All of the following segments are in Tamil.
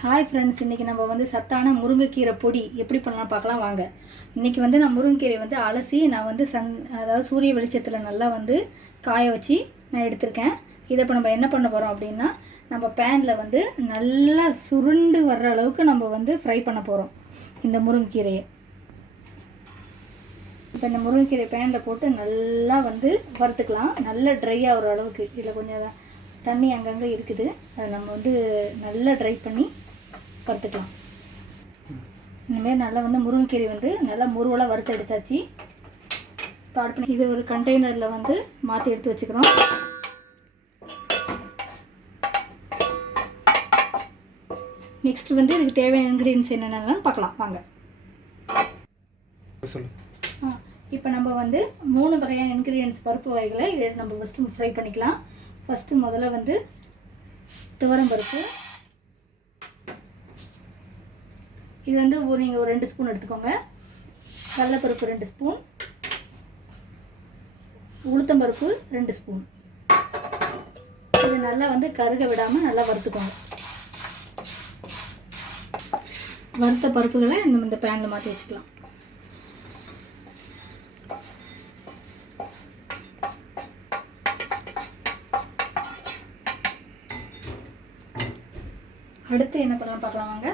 ஹாய் ஃப்ரெண்ட்ஸ், இன்றைக்கி நம்ம வந்து சத்தான முருங்கைக்கீரை பொடி எப்படி பண்ணலாம் பார்க்கலாம் வாங்க. இன்றைக்கி வந்து நான் முருங்கைக்கீரை வந்து அலசி நான் வந்து அதாவது சூரிய வெளிச்சத்தில் நல்லா வந்து காய வச்சு நான் எடுத்திருக்கேன். இதை இப்போ நம்ம என்ன பண்ண போகிறோம் அப்படின்னா, நம்ம பேனில் வந்து நல்லா சுருண்டு வர்ற அளவுக்கு நம்ம வந்து ஃப்ரை பண்ண போகிறோம் இந்த முருங்கைக்கீரையை. இப்போ இந்த முருங்கைக்கீரை பேனில் போட்டு நல்லா வந்து வறுத்துக்கலாம். நல்லா ட்ரை ஆகிற அளவுக்கு. இதில் கொஞ்சம் தண்ணி அங்கங்கே இருக்குது, அதை நம்ம வந்து நல்லா ட்ரை பண்ணி வறுத்துக்கலாம். இந்தமாரி நல்லா வந்து முருங்கைக்கீரை வந்து நல்லா முருவலாக வறுத்து எடுத்தாச்சு. இப்போ அடுப்பு இது ஒரு கண்டெய்னரில் வந்து மாற்றி எடுத்து வச்சுக்கிறோம். நெக்ஸ்ட் வந்து இதுக்கு தேவையான இன்க்ரீடியன்ஸ் என்னென்னலாம் பார்க்கலாம் வாங்க. இப்போ நம்ம வந்து 3 வகையான இன்க்ரீடியன்ஸ் பருப்பு வகைகளை நம்ம ஃபஸ்ட்டு ஃப்ரை பண்ணிக்கலாம். ஃபஸ்ட்டு முதல்ல வந்து துவரம் பருப்பு. இது வந்து நீங்கள் ஒரு 2 ஸ்பூன் எடுத்துக்கோங்க. கடலைப்பருப்பு 2 ஸ்பூன், உளுத்தம்பருப்பு 2 ஸ்பூன். இது நல்லா வந்து கருக விடாமல் நல்லா வறுத்துக்கோங்க. வறுத்த பருப்புகளை நம்ம இந்த பேனில் மாற்றி வச்சுக்கலாம். அடுத்து என்ன பண்ணலாம் பார்க்கலாம் வாங்க.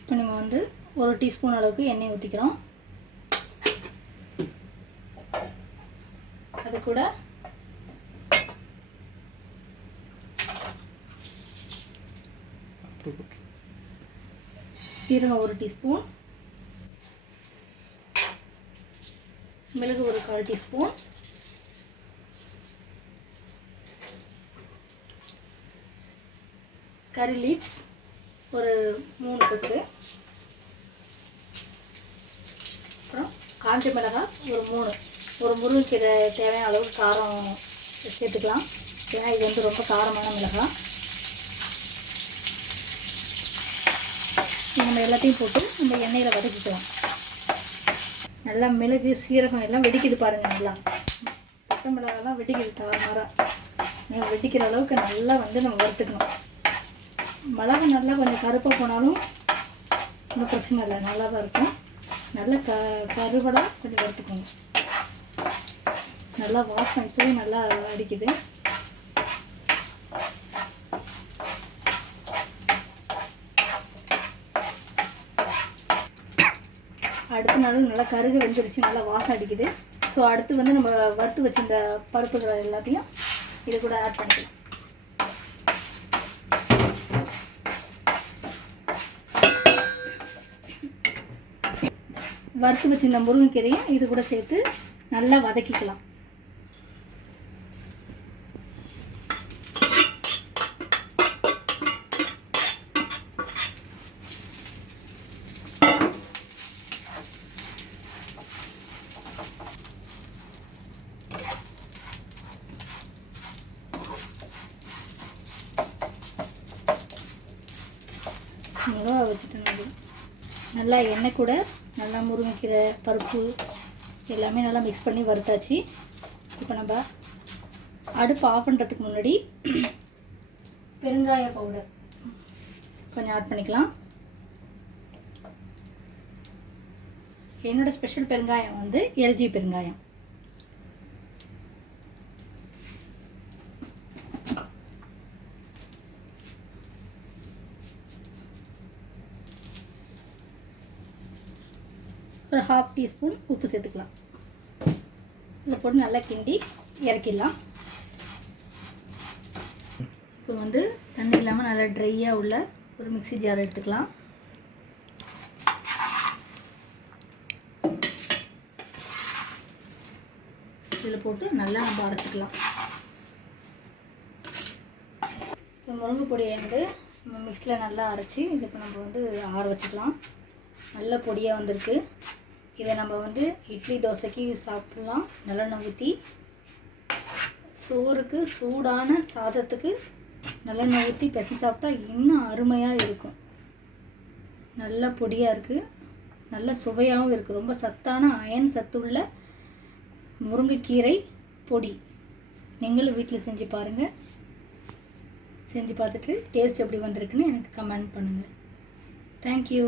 இப்போ நம்ம வந்து 1 டீஸ்பூன் அளவுக்கு எண்ணெய் ஊற்றிக்கிறோம். அது கூட சீரகம் 1 டீஸ்பூன், மிளகு ஒரு 1/4 டீஸ்பூன், கறி லீவ்ஸ் ஒரு 3 கொத்து, அப்புறம் காஞ்ச மிளகாய் ஒரு 3. ஒரு முருங்கைக்கீரை தேவையான அளவுக்கு காரம் சேர்த்துக்கலாம், ஏன்னா இது வந்து ரொம்ப காரமான மிளகாய். நம்ம எல்லாத்தையும் போட்டு நம்ம எண்ணெயில் வதக்கிக்கலாம். நல்லா மிளகு சீரகம் எல்லாம் வெடிக்குது பாருங்கள். நல்லா பச்சை மிளகாலாம் வெடிக்குது தாராளமாக. வெடிக்கிற அளவுக்கு நல்லா வந்து நம்ம வறுத்துக்கணும். மிளகா நல்லா கொஞ்சம் கருப்பாக போனாலும் ஒன்றும் பிரச்சனை இல்லை, நல்லா தான் இருக்கும். நல்லா கருவடாக கொஞ்சம் வறுத்துக்கோங்க. நல்லா வாசம் இப்போவே நல்லா அடிக்குது. அடுத்த நாளும் நல்லா கருக வெந்துடுச்சு, நல்லா வாசம் அடிக்குது. ஸோ அடுத்து வந்து நம்ம வறுத்து வச்சுருந்த பருப்புகள் எல்லாத்தையும் இது கூட ஆட் பண்ணிக்கலாம். வறுத்து வச்சுருந்த முருங்கைக்கீரையும் இது கூட சேர்த்து நல்லா வதக்கிக்கலாம். நல்லா எண்ணெய் கூட நல்லா முருங்கைக்கீரை பருப்பு எல்லாமே நல்லா மிக்ஸ் பண்ணி வறுத்தாச்சு. இப்போ நம்ம அடுப்பு ஆஃப் பண்ணுறதுக்கு முன்னாடி பெருங்காய பவுடர் கொஞ்சம் ஆட் பண்ணிக்கலாம். என்னோடய ஸ்பெஷல் பெருங்காயம் வந்து எல்ஜி பெருங்காயம். ஒரு 1/2 டீஸ்பூன் உப்பு சேர்த்துக்கலாம். இதில் போட்டு நல்லா கிண்டி இறக்கிடலாம். இப்போ வந்து தண்ணி இல்லாமல் நல்லா ட்ரையாக உள்ள ஒரு மிக்ஸி ஜார் எடுத்துக்கலாம். இதில் போட்டு நல்லா நம்ம அரைச்சிக்கலாம். இப்போ முருங்கை பொடியை வந்து நம்ம மிக்ஸியில் நல்லா அரைச்சி இது இப்போ நம்ம வந்து ஆற வச்சுக்கலாம். நல்ல பொடியாக வந்திருக்கு. இதை நம்ம வந்து இட்லி தோசைக்கு சாப்பிட்லாம். நல்லெண்ணெய் ஊற்றி சோறுக்கு சூடான சாதத்துக்கு நல்லெண்ணெய் ஊற்றி பிசைஞ்சு சாப்பிட்டா இன்னும் அருமையாக இருக்கும். நல்ல பொடியாக இருக்குது, நல்ல சுவையாகவும் இருக்குது. ரொம்ப சத்தான அயன் சத்துள்ள முருங்கைக்கீரை பொடி. நீங்களும் வீட்டில் செஞ்சு பாருங்கள். செஞ்சு பார்த்துட்டு டேஸ்ட் எப்படி வந்திருக்குன்னு எனக்கு கமெண்ட் பண்ணுங்கள். தேங்க்யூ.